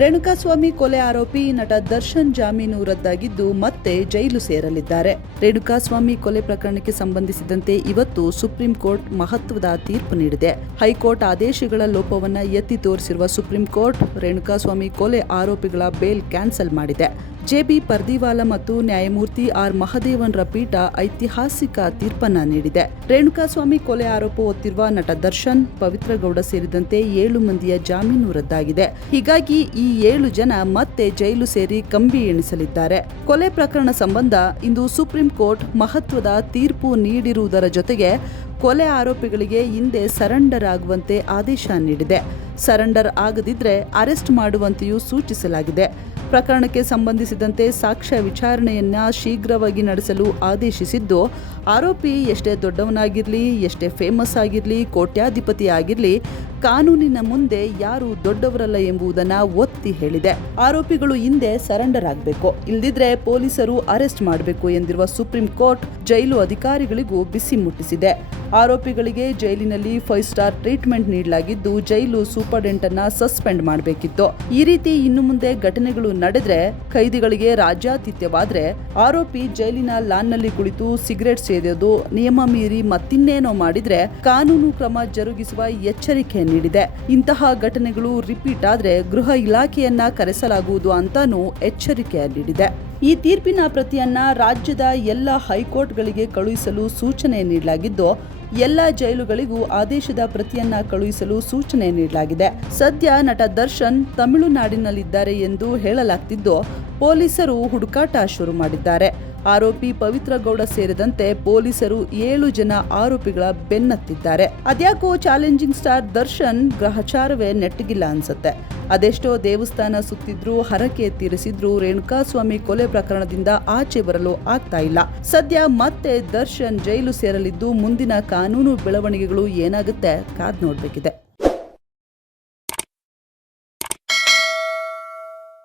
ರೇಣುಕಾಸ್ವಾಮಿ ಕೊಲೆ ಆರೋಪಿ ನಟ ದರ್ಶನ್ ಜಾಮೀನು ರದ್ದಾಗಿದ್ದು ಮತ್ತೆ ಜೈಲು ಸೇರಲಿದ್ದಾರೆ. ರೇಣುಕಾಸ್ವಾಮಿ ಕೊಲೆ ಪ್ರಕರಣಕ್ಕೆ ಸಂಬಂಧಿಸಿದಂತೆ ಇವತ್ತು ಸುಪ್ರೀಂ ಕೋರ್ಟ್ ಮಹತ್ವದ ತೀರ್ಪು ನೀಡಿದೆ. ಹೈಕೋರ್ಟ್ ಆದೇಶಗಳ ಲೋಪವನ್ನ ಎತ್ತಿ ತೋರಿಸಿರುವ ಸುಪ್ರೀಂ ಕೋರ್ಟ್ ರೇಣುಕಾಸ್ವಾಮಿ ಕೊಲೆ ಆರೋಪಿಗಳ ಬೇಲ್ ಕ್ಯಾನ್ಸಲ್ ಮಾಡಿದೆ. ಜೆಬಿ ಪರ್ದಿವಾಲ ಮತ್ತು ನ್ಯಾಯಮೂರ್ತಿ ಆರ್ ಮಹದೇವನ್ರ ಪೀಠ ಐತಿಹಾಸಿಕ ತೀರ್ಪನ್ನ ನೀಡಿದೆ. ರೇಣುಕಾಸ್ವಾಮಿ ಕೊಲೆ ಆರೋಪ ಹೊತ್ತಿರುವ ನಟ ದರ್ಶನ್, ಪವಿತ್ರಗೌಡ ಸೇರಿದಂತೆ ಏಳು ಮಂದಿಯ ಜಾಮೀನು ರದ್ದಾಗಿದೆ. ಹೀಗಾಗಿ ಈ ಏಳು ಜನ ಮತ್ತೆ ಜೈಲು ಸೇರಿ ಕಂಬಿ ಎಣಿಸಲಿದ್ದಾರೆ. ಕೊಲೆ ಪ್ರಕರಣ ಸಂಬಂಧ ಇಂದು ಸುಪ್ರೀಂ ಕೋರ್ಟ್ ಮಹತ್ವದ ತೀರ್ಪು ನೀಡಿರುವುದರ ಜೊತೆಗೆ ಕೊಲೆ ಆರೋಪಿಗಳಿಗೆ ಹಿಂದೆ ಸರೆಂಡರ್ ಆಗುವಂತೆ ಆದೇಶ ನೀಡಿದೆ. ಸರೆಂಡರ್ ಆಗದಿದ್ರೆ ಅರೆಸ್ಟ್ ಮಾಡುವಂತೆಯೂ ಸೂಚಿಸಲಾಗಿದೆ. ಪ್ರಕರಣಕ್ಕೆ ಸಂಬಂಧಿಸಿದಂತೆ ಸಾಕ್ಷ್ಯ ವಿಚಾರಣೆಯನ್ನ ಶೀಘ್ರವಾಗಿ ನಡೆಸಲು ಆದೇಶಿಸಿದ್ದು, ಆರೋಪಿ ಎಷ್ಟೇ ದೊಡ್ಡವನಾಗಿರಲಿ, ಎಷ್ಟೇ ಫೇಮಸ್ ಆಗಿರಲಿ ಕೋಟ್ಯಾಧಿಪತಿ ಆಗಿರಲಿ ಕಾನೂನಿನ ಮುಂದೆ ಯಾರು ದೊಡ್ಡವರಲ್ಲ ಎಂಬುದನ್ನ ಒತ್ತಿ ಹೇಳಿದೆ. ಆರೋಪಿಗಳು ಹಿಂದೆ ಸರೆಂಡರ್ ಆಗಬೇಕು ಇಲ್ದಿದ್ರೆ ಪೊಲೀಸರು ಅರೆಸ್ಟ್ ಮಾಡಬೇಕು ಎಂದಿರುವ ಸುಪ್ರೀಂ ಕೋರ್ಟ್ ಜೈಲು ಅಧಿಕಾರಿಗಳಿಗೂ ಬಿಸಿ ಮುಟ್ಟಿಸಿದೆ. ಆರೋಪಿಗಳಿಗೆ ಜೈಲಿನಲ್ಲಿ ಫೈವ್ ಸ್ಟಾರ್ ಟ್ರೀಟ್ಮೆಂಟ್ ನೀಡಲಾಗಿದ್ದು, ಜೈಲು ಸೂಪರ್ಡೆಂಟ್ ಅನ್ನ ಸಸ್ಪೆಂಡ್ ಮಾಡಬೇಕಿತ್ತು. ಈ ರೀತಿ ಇನ್ನು ಮುಂದೆ ಘಟನೆಗಳು ನಡೆದ್ರೆ, ಕೈದಿಗಳಿಗೆ ರಾಜ್ಯಾತಿಥ್ಯವಾದ್ರೆ ಆರೋಪಿ ಜೈಲಿನ ಲಾನ್ನಲ್ಲಿ ಕುಳಿತು ಸಿಗರೆಟ್ ಸೇದೋದು ನಿಯಮ ಮೀರಿ ಮತ್ತಿನ್ನೇನೋ ಮಾಡಿದ್ರೆ ಕಾನೂನು ಕ್ರಮ ಜರುಗಿಸುವ ಎಚ್ಚರಿಕೆ ನೀಡಿದೆ. ಇಂತಹ ಘಟನೆಗಳು ರಿಪೀಟ್ ಆದರೆ ಗೃಹ ಇಲಾಖೆಯನ್ನ ಕರೆಸಲಾಗುವುದು ಅಂತಾನೂ ಎಚ್ಚರಿಕೆ ನೀಡಿದೆ. ಈ ತೀರ್ಪಿನ ಪ್ರತಿಯನ್ನ ರಾಜ್ಯದ ಎಲ್ಲ ಹೈಕೋರ್ಟ್ಗಳಿಗೆ ಕಳುಹಿಸಲು ಸೂಚನೆ ನೀಡಲಾಗಿದ್ದು, ಎಲ್ಲ ಜೈಲುಗಳಿಗೂ ಆದೇಶದ ಪ್ರತಿಯನ್ನ ಕಳುಹಿಸಲು ಸೂಚನೆ ನೀಡಲಾಗಿದೆ. ಸದ್ಯ ನಟ ದರ್ಶನ್ ತಮಿಳುನಾಡಿನಲ್ಲಿದ್ದಾರೆ ಎಂದು ಹೇಳಲಾಗ್ತಿದ್ದು, ಪೊಲೀಸರು ಹುಡುಕಾಟ ಶುರು ಮಾಡಿದ್ದಾರೆ. ಆರೋಪಿ ಪವಿತ್ರ ಗೌಡ ಸೇರಿದಂತೆ ಪೊಲೀಸರು ಏಳು ಜನ ಆರೋಪಿಗಳ ಬೆನ್ನತ್ತಿದ್ದಾರೆ. ಅದ್ಯಾಕೋ ಚಾಲೆಂಜಿಂಗ್ ಸ್ಟಾರ್ ದರ್ಶನ್ ಗ್ರಹಚಾರವೇ ನೆಟ್ಟಗಿಲ್ಲ ಅನ್ಸುತ್ತೆ. ಅದೆಷ್ಟೋ ದೇವಸ್ಥಾನ ಸುತ್ತಿದ್ರು ಹರಕೆ ತೀರಿಸಿದ್ರು ರೇಣುಕಾಸ್ವಾಮಿ ಕೊಲೆ ಪ್ರಕರಣದಿಂದ ಆಚೆ ಬರಲು ಆಗ್ತಾ ಇಲ್ಲ. ಸದ್ಯ ಮತ್ತೆ ದರ್ಶನ್ ಜೈಲು ಸೇರಲಿದ್ದು ಮುಂದಿನ ಕಾನೂನು ಬೆಳವಣಿಗೆಗಳು ಏನಾಗುತ್ತೆ ಕಾದ್ ನೋಡ್ಬೇಕಿದೆ.